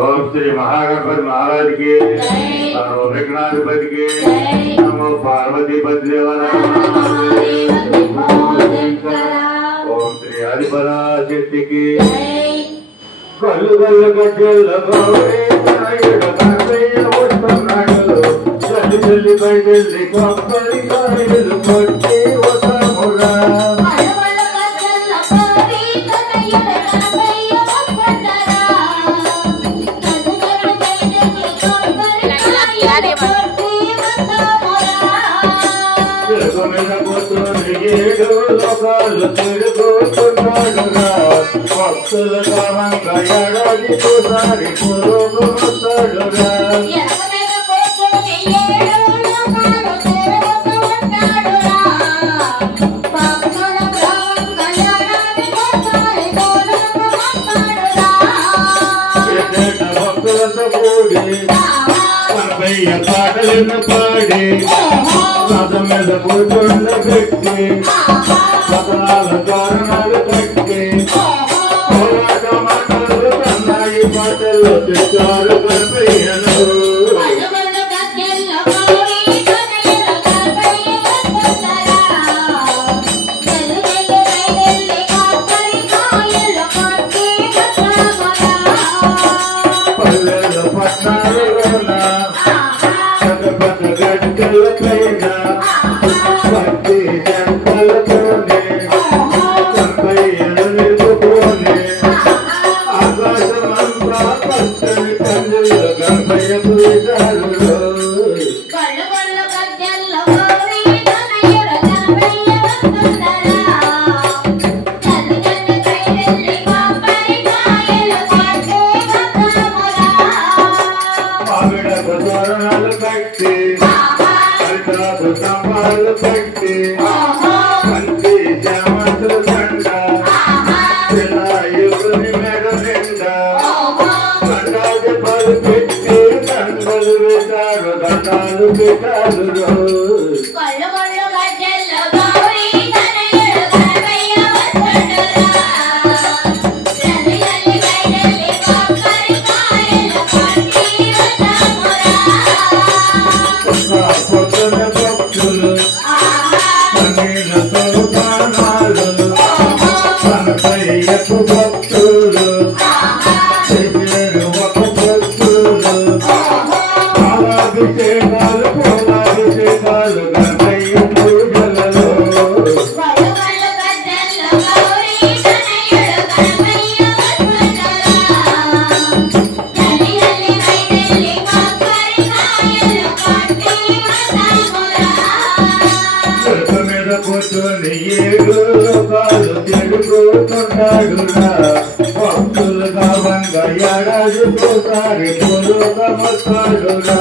ओम श्री महागणपति महाराज की सर्वविघ्नाधिपति की नमो पार्वती पतिदेवरा ओम श्री हरिपरा शक्ति की कल्लु कल्लु गड्डल गौरी नायुड कांतయ్య వస్తున్నాడు జల్లి జల్లి బయలుదేరి కంపలి కాయలు కొట్టి వస్తామురా లోకాలు తిరుగుతున్నాడుగా భక్తుల కామంగా ఏడాది చూసారి పురోగమస్తాడుగా భక్తులంతా కూడి కనపయ్య పాటలను పాడి రథం మీద కూర్చుండ పెట్టి సకలాల కారణాలు కట్టి పోరాట మాటలు కన్నాయి పాటల్లో తెచ్చారు కనపయ్యను పల్లెల పట్టణాలలోన భక్తి జంటలతోనే కంపయ్యను నిలుపుకొని ఆకాశమంతా పచ్చని కన్నుల కంపయ్య పూజారు మామిడకు తోరణాలు కట్టి హరితాకు స్తంభాలు కట్టి మంచి చామంతుల దండ వినాయకుని మెడ నిండా దండాలు పాలు పెట్టి దండలు వేశారు దండాలు పెట్టారు పొద్దున భక్తులు కన్నీళ్లతో ప్రాణాలు కనపయ్యకు భక్తులు ఒక భక్తులు పాలాభిషేకాలు పూలాభిషేకాలు కన్నయ్య పూజలలో మీద కూర్చొని ఏడు లోకాలు తిరుగుతున్నాడురా భక్తులుగా వంగ ఏడాది పోసారి పురుగమస్తాడురా